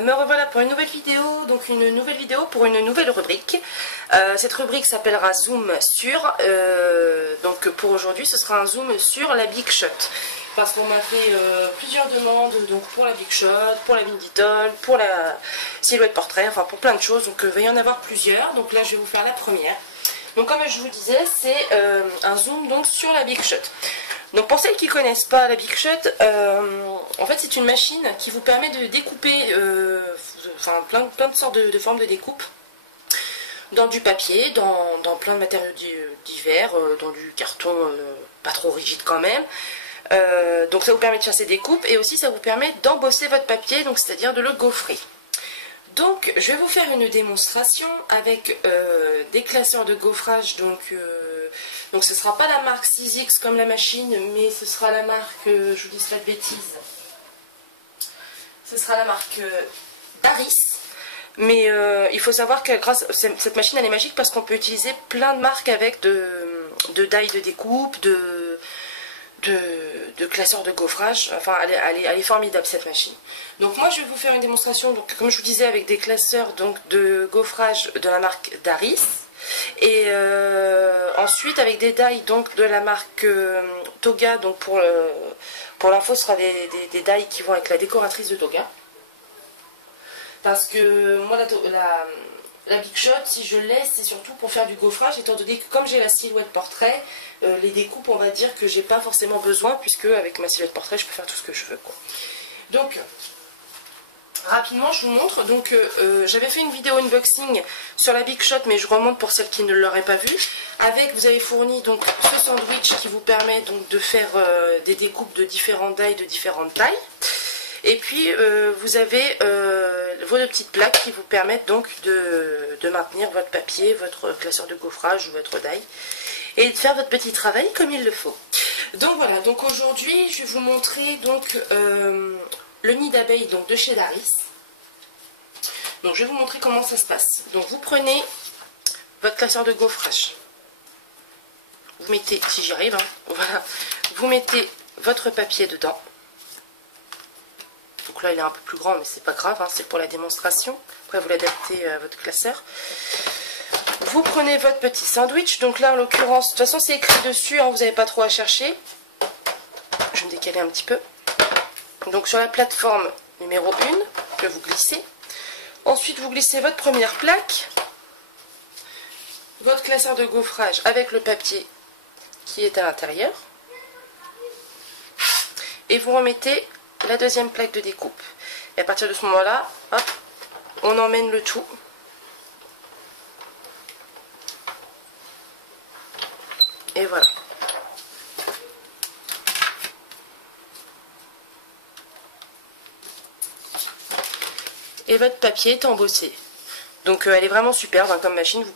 me revoilà pour une nouvelle vidéo, donc une nouvelle vidéo pour une nouvelle rubrique. Cette rubrique s'appellera Zoom sur, donc pour aujourd'hui ce sera un zoom sur la Big Shot. Parce qu'on m'a fait plusieurs demandes, donc pour la Big Shot, pour la Vindital, pour la silhouette portrait, enfin pour plein de choses, donc il va y en avoir plusieurs. Donc là je vais vous faire la première. Donc comme je vous disais, c'est un zoom donc sur la Big Shot. Donc pour celles qui ne connaissent pas la Big Shot, en fait c'est une machine qui vous permet de découper plein de sortes de formes de découpe dans du papier, dans plein de matériaux divers, dans du carton pas trop rigide quand même. Donc ça vous permet de faire ces découpes et aussi ça vous permet d'embosser votre papier, donc c'est-à-dire de le gaufrer. Donc je vais vous faire une démonstration avec des classeurs de gaufrage, donc ce ne sera pas la marque 6X comme la machine, mais ce sera la marque, je vous dis pas de bêtises, ce sera la marque Daris. Mais il faut savoir que cette machine elle est magique parce qu'on peut utiliser plein de marques avec de die de découpe, de classeurs de gaufrage. Enfin elle est formidable cette machine. Donc moi je vais vous faire une démonstration, donc, comme je vous disais, avec des classeurs donc, de gaufrage de la marque Daris. Et ensuite avec des die donc de la marque Toga, donc pour l'info ce sera des die qui vont avec la décoratrice de Toga. Parce que moi la Big Shot, si je l'ai, c'est surtout pour faire du gaufrage, étant donné que comme j'ai la silhouette portrait, les découpes on va dire que j'ai pas forcément besoin, puisque avec ma silhouette portrait je peux faire tout ce que je veux, quoi. Donc rapidement je vous montre, donc j'avais fait une vidéo unboxing sur la Big Shot, mais je remonte pour celles qui ne l'auraient pas vu. Vous avez fourni donc ce sandwich qui vous permet donc de faire des découpes de différents die, de différentes tailles. Et puis vous avez vos deux petites plaques qui vous permettent donc de maintenir votre papier, votre classeur de gaufrage ou votre die, et de faire votre petit travail comme il le faut. Donc voilà, donc aujourd'hui je vais vous montrer donc le nid d'abeille donc de chez Daris. Donc je vais vous montrer comment ça se passe. Donc vous prenez votre classeur de gaufrage, vous mettez, si j'y arrive, hein, voilà, vous mettez votre papier dedans. Donc là il est un peu plus grand mais c'est pas grave, hein, c'est pour la démonstration. Après vous l'adaptez à votre classeur. Vous prenez votre petit sandwich, donc là en l'occurrence, de toute façon c'est écrit dessus, hein, vous n'avez pas trop à chercher. Je vais me décaler un petit peu. Donc sur la plateforme numéro 1 que vous glissez. Ensuite vous glissez votre première plaque, votre classeur de gaufrage avec le papier qui est à l'intérieur. Et vous remettez la deuxième plaque de découpe. Et à partir de ce moment-là, hop, on emmène le tout. Et voilà. Et votre papier est embossé. Donc elle est vraiment superbe, hein, comme machine, vous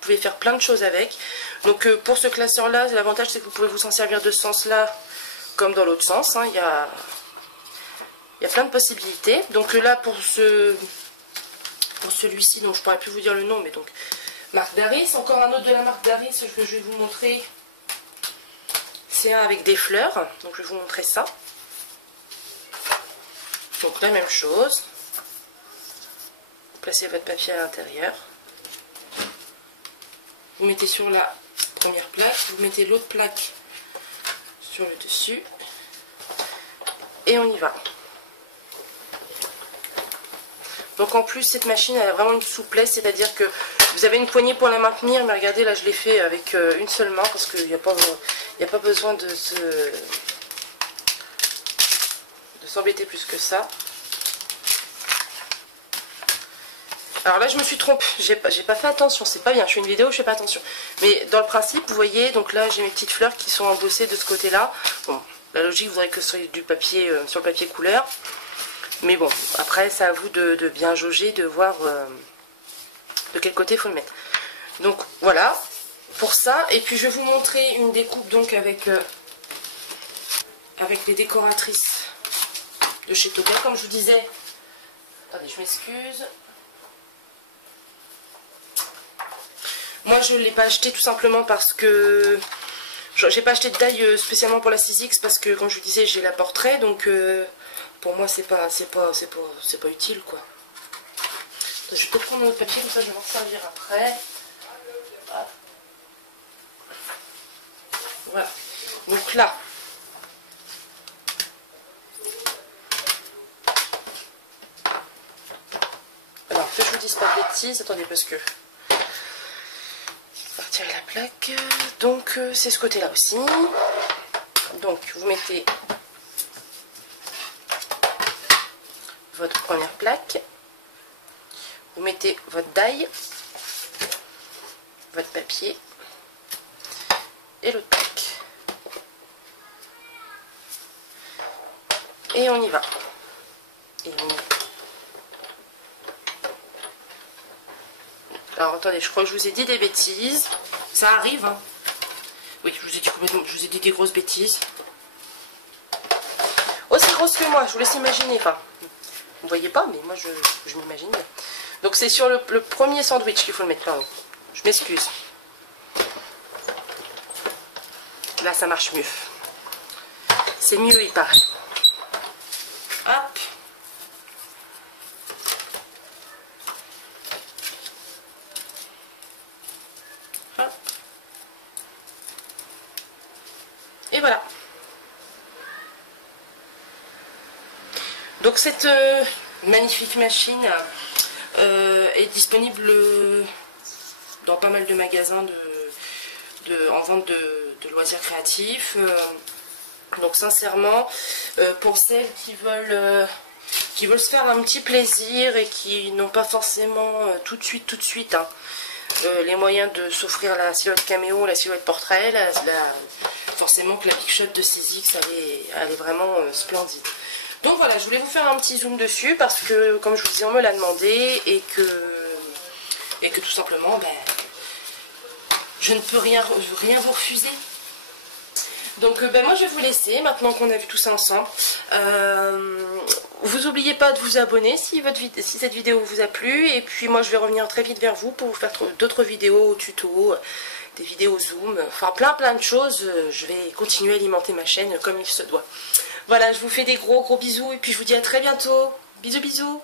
pouvez faire plein de choses avec. Donc pour ce classeur là, l'avantage c'est que vous pouvez vous en servir de ce sens là comme dans l'autre sens, hein. Il y a plein de possibilités. Donc là pour celui-ci, donc je pourrais plus vous dire le nom, mais donc marque Daris, encore un autre de la marque Daris que je vais vous montrer. C'est un avec des fleurs, donc je vais vous montrer ça. Donc la même chose. Vous placez votre papier à l'intérieur. Vous mettez sur la première plaque, vous mettez l'autre plaque sur le dessus. Et on y va. Donc en plus cette machine elle a vraiment une souplesse, c'est-à-dire que vous avez une poignée pour la maintenir, mais regardez là je l'ai fait avec une seule main parce qu'il n'y a pas besoin de s'embêter plus que ça. Alors là je me suis trompée, j'ai pas fait attention, c'est pas bien, je fais une vidéo, je fais pas attention. Mais dans le principe vous voyez, donc là j'ai mes petites fleurs qui sont embossées de ce côté là. Bon, la logique voudrait que ce soit du papier sur le papier couleur. Mais bon, après c'est à vous de bien jauger, de voir de quel côté il faut le mettre. Donc voilà, pour ça. Et puis je vais vous montrer une découpe donc avec les décoratrices de chez Toga, comme je vous disais. Attendez, je m'excuse. Moi je ne l'ai pas acheté tout simplement parce que j'ai pas acheté de taille spécialement pour la 6X parce que comme je vous disais j'ai la portrait, donc pour moi c'est pas utile quoi. Je vais peut-être prendre un autre papier, comme ça je vais m'en servir après. Voilà. Donc là, alors que je vous dise pas de bêtises, attendez parce que je vais retirer la plaque. Donc c'est ce côté là aussi. Donc vous mettez votre première plaque, vous mettez votre die, votre papier et l'autre plaque. Et on y va. Et on y va. Alors attendez, je crois que je vous ai dit des bêtises. Ça arrive, hein. Oui, je vous ai dit complètement, je vous ai dit des grosses bêtises. Aussi grosses que moi, je vous laisse imaginer. Enfin, vous voyez pas, mais moi je m'imagine. Donc c'est sur le premier sandwich qu'il faut le mettre là. Je m'excuse. Là, ça marche mieux. C'est mieux, il paraît. Hop. Hop. Et voilà. Donc cette magnifique machine est disponible dans pas mal de magasins en vente de loisirs créatifs. Donc sincèrement, pour celles qui veulent se faire un petit plaisir et qui n'ont pas forcément tout de suite hein, les moyens de s'offrir la silhouette caméo, la silhouette portrait, forcément que la Big Shot de 6X elle est vraiment splendide. Donc voilà, je voulais vous faire un petit zoom dessus parce que comme je vous dis, on me l'a demandé et que tout simplement je ne peux rien vous refuser. Donc moi je vais vous laisser maintenant qu'on a vu tout ça ensemble. Vous n'oubliez pas de vous abonner si cette vidéo vous a plu. Et puis moi je vais revenir très vite vers vous pour vous faire d'autres vidéos, tutos, des vidéos zoom, enfin plein de choses. Je vais continuer à alimenter ma chaîne comme il se doit. Voilà, je vous fais des gros bisous et puis je vous dis à très bientôt. Bisous bisous.